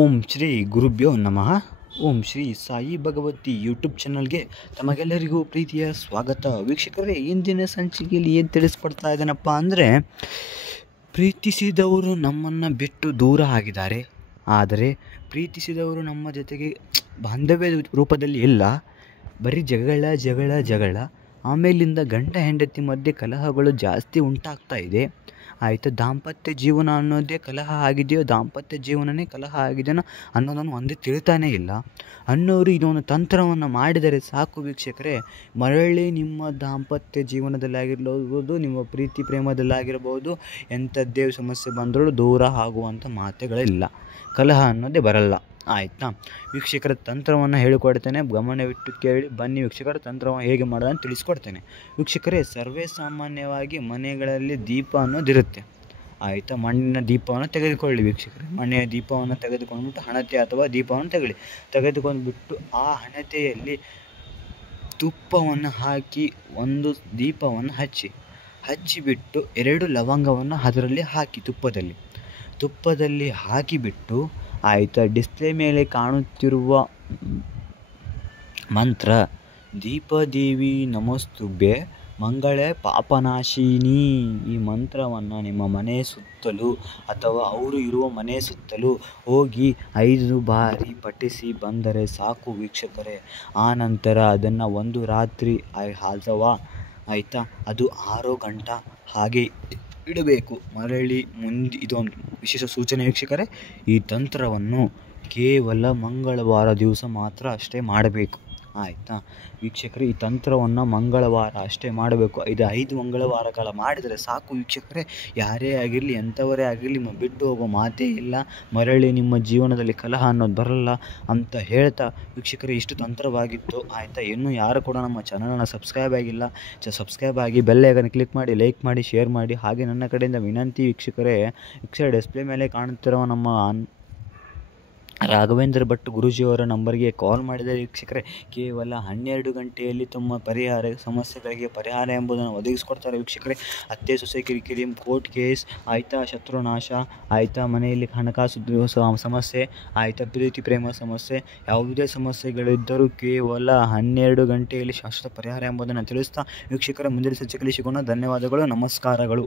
ಓಂ ಶ್ರೀ ಗುರುಭ್ಯೋ ನಮಃ. ಓಂ ಶ್ರೀ ಸಾಯಿ ಭಗವತಿ ಯೂಟ್ಯೂಬ್ ಚಾನಲ್ಗೆ ತಮಗೆಲ್ಲರಿಗೂ ಪ್ರೀತಿಯ ಸ್ವಾಗತ. ವೀಕ್ಷಕರೇ, ಇಂದಿನ ಸಂಚಿಕೆಯಲ್ಲಿ ಏನು ತಿಳಿಸ್ಕೊಡ್ತಾ ಇದ್ದೇನಪ್ಪ ಅಂದರೆ, ಪ್ರೀತಿಸಿದವರು ನಮ್ಮನ್ನು ಬಿಟ್ಟು ದೂರ ಆಗಿದ್ದಾರೆ, ಆದರೆ ಪ್ರೀತಿಸಿದವರು ನಮ್ಮ ಜೊತೆಗೆ ಬಾಂಧವ್ಯ ರೂಪದಲ್ಲಿ ಇಲ್ಲ. ಬರೀ ಜಗಳ ಆಮೇಲಿಂದ ಗಂಡ ಹೆಂಡತಿ ಮಧ್ಯೆ ಕಲಹಗಳು ಜಾಸ್ತಿ ಉಂಟಾಗ್ತಾ ಇದೆ. ಆಯಿತಾ, ದಾಂಪತ್ಯ ಜೀವನ ಅನ್ನೋದೇ ಕಲಹ ಆಗಿದೆಯೋ, ದಾಂಪತ್ಯ ಜೀವನನೇ ಕಲಹ ಆಗಿದೆಯೋ ಅನ್ನೋದನ್ನು ಒಂದೇ ತಿಳ್ತಾನೇ ಇಲ್ಲ ಅನ್ನೋರು ಇದೊಂದು ತಂತ್ರವನ್ನು ಮಾಡಿದರೆ ಸಾಕು ವೀಕ್ಷಕರೇ. ಮರಳಿ ನಿಮ್ಮ ದಾಂಪತ್ಯ ಜೀವನದಲ್ಲಾಗಿರ್ಬೋದು, ನಿಮ್ಮ ಪ್ರೀತಿ ಪ್ರೇಮದಲ್ಲಾಗಿರ್ಬೋದು, ಎಂಥದ್ದೇ ಸಮಸ್ಯೆ ಬಂದರೂ ದೂರ ಆಗುವಂಥ ಮಾತುಗಳಿಲ್ಲ, ಕಲಹ ಅನ್ನೋದೇ ಬರಲ್ಲ. ಆಯಿತಾ ವೀಕ್ಷಕರ, ತಂತ್ರವನ್ನು ಹೇಳಿಕೊಡ್ತೇನೆ, ಗಮನವಿಟ್ಟು ಕೇಳಿ ಬನ್ನಿ ವೀಕ್ಷಕರ. ತಂತ್ರವನ್ನು ಹೇಗೆ ಮಾಡೋದನ್ನು ತಿಳಿಸ್ಕೊಡ್ತೇನೆ ವೀಕ್ಷಕರೇ. ಸರ್ವೇ ಸಾಮಾನ್ಯವಾಗಿ ಮನೆಗಳಲ್ಲಿ ದೀಪ ಅನ್ನೋದಿರುತ್ತೆ. ಆಯಿತಾ, ಮಣ್ಣಿನ ದೀಪವನ್ನು ತೆಗೆದುಕೊಳ್ಳಿ ವೀಕ್ಷಕರೇ. ಮಣ್ಣಿನ ದೀಪವನ್ನು ತೆಗೆದುಕೊಂಡ್ಬಿಟ್ಟು ಹಣತೆ ಅಥವಾ ದೀಪವನ್ನು ತೆಗೆದುಕೊಂಡ್ಬಿಟ್ಟು ಆ ಹಣತೆಯಲ್ಲಿ ತುಪ್ಪವನ್ನು ಹಾಕಿ ಒಂದು ದೀಪವನ್ನು ಹಚ್ಚಿಬಿಟ್ಟು 2 ಲವಂಗವನ್ನು ಅದರಲ್ಲಿ ಹಾಕಿ ತುಪ್ಪದಲ್ಲಿ ಹಾಕಿಬಿಟ್ಟು, ಆಯಿತಾ, ಡಿಸ್ಪ್ಲೇ ಮೇಲೆ ಕಾಣುತ್ತಿರುವ ಮಂತ್ರ ದೀಪದೇವಿ ನಮಸ್ತುಭ್ಯೆ ಮಂಗಳೇ ಪಾಪನಾಶಿನಿ, ಈ ಮಂತ್ರವನ್ನು ನಿಮ್ಮ ಮನೆ ಸುತ್ತಲೂ ಅಥವಾ ಅವರು ಇರುವ ಮನೆ ಸುತ್ತಲೂ ಹೋಗಿ 5 ಬಾರಿ ಪಠಿಸಿ ಬಂದರೆ ಸಾಕು ವೀಕ್ಷಕರೇ. ಆನಂತರ ಅದನ್ನು ಒಂದು ರಾತ್ರಿ ಅಥವಾ ಆಯಿತಾ ಅದು 6 ಗಂಟೆ ಹಾಗೆ ಇಡಬೇಕು. ಮರಳಿ ಇದೊಂದು ವಿಶೇಷ ಸೂಚನೆ ವೀಕ್ಷಕರೇ, ಈ ತಂತ್ರವನ್ನು ಕೇವಲ ಮಂಗಳವಾರ ದಿವಸ ಮಾತ್ರ ಅಷ್ಟೇ ಮಾಡಬೇಕು. ಆಯಿತಾ ವೀಕ್ಷಕರೇ, ಈ ತಂತ್ರವನ್ನು ಮಂಗಳವಾರ ಅಷ್ಟೇ ಮಾಡಬೇಕು. 5 ಮಂಗಳವಾರಗಳ ಮಾಡಿದರೆ ಸಾಕು ವೀಕ್ಷಕರೇ. ಯಾರೇ ಆಗಿರಲಿ, ಎಂಥವರೇ ಆಗಿರಲಿ, ಬಿಟ್ಟು ಹೋಗೋ ಮಾತೇ ಇಲ್ಲ. ಮರಳಿ ನಿಮ್ಮ ಜೀವನದಲ್ಲಿ ಕಲಹ ಅನ್ನೋದು ಬರಲ್ಲ ಅಂತ ಹೇಳ್ತಾ ವೀಕ್ಷಕರೇ, ಇಷ್ಟು ತಂತ್ರವಾಗಿತ್ತು. ಆಯಿತಾ, ಇನ್ನೂ ಯಾರು ಕೂಡ ನಮ್ಮ ಚಾನಲನ್ನು ಸಬ್ಸ್ಕ್ರೈಬ್ ಆಗಿಲ್ಲ, ಸಬ್ಸ್ಕ್ರೈಬ್ ಆಗಿ ಬೆಲ್ ಐಕಾನ್ ಕ್ಲಿಕ್ ಮಾಡಿ, ಲೈಕ್ ಮಾಡಿ, ಶೇರ್ ಮಾಡಿ. ಹಾಗೆ ನನ್ನ ಕಡೆಯಿಂದ ವಿನಂತಿ ವೀಕ್ಷಕರೇ, ಡಿಸ್ಪ್ಲೇ ಮೇಲೆ ಕಾಣುತ್ತಿರುವ ನಮ್ಮ ರಾಘವೇಂದ್ರ ಭಟ್ ಗುರೂಜಿಯವರ ನಂಬರ್ಗೆ ಕಾಲ್ ಮಾಡಿದರೆ ವೀಕ್ಷಕರೇ, ಕೇವಲ 12 ಗಂಟೆಯಲ್ಲಿ ತಮ್ಮ ಸಮಸ್ಯೆಗಳಿಗೆ ಪರಿಹಾರ ಎಂಬುದನ್ನು ಒದಗಿಸ್ಕೊಡ್ತಾರೆ ವೀಕ್ಷಕರೇ. ಅತ್ತೆ ಸೊಸೆ ಕಿರಿಕಿರಿ, ಕೋರ್ಟ್ ಕೇಸ್, ಆಯಿತಾ, ಶತ್ರುನಾಶ, ಆಯಿತಾ, ಮನೆಯಲ್ಲಿ ಹಣಕಾಸು ಸಮಸ್ಯೆ, ಆಯಿತಾ, ಪ್ರೀತಿ ಪ್ರೇಮ ಸಮಸ್ಯೆ, ಯಾವುದೇ ಸಮಸ್ಯೆಗಳಿದ್ದರೂ ಕೇವಲ 12 ಗಂಟೆಯಲ್ಲಿ ಶಾಶ್ವತ ಪರಿಹಾರ ಎಂಬುದನ್ನು ತಿಳಿಸ್ತಾ ವೀಕ್ಷಕರ, ಮುಂದಿನ ಸಂಚಿಕೆಯಲ್ಲಿ ಸಿಗೋಣ. ಧನ್ಯವಾದಗಳು, ನಮಸ್ಕಾರಗಳು.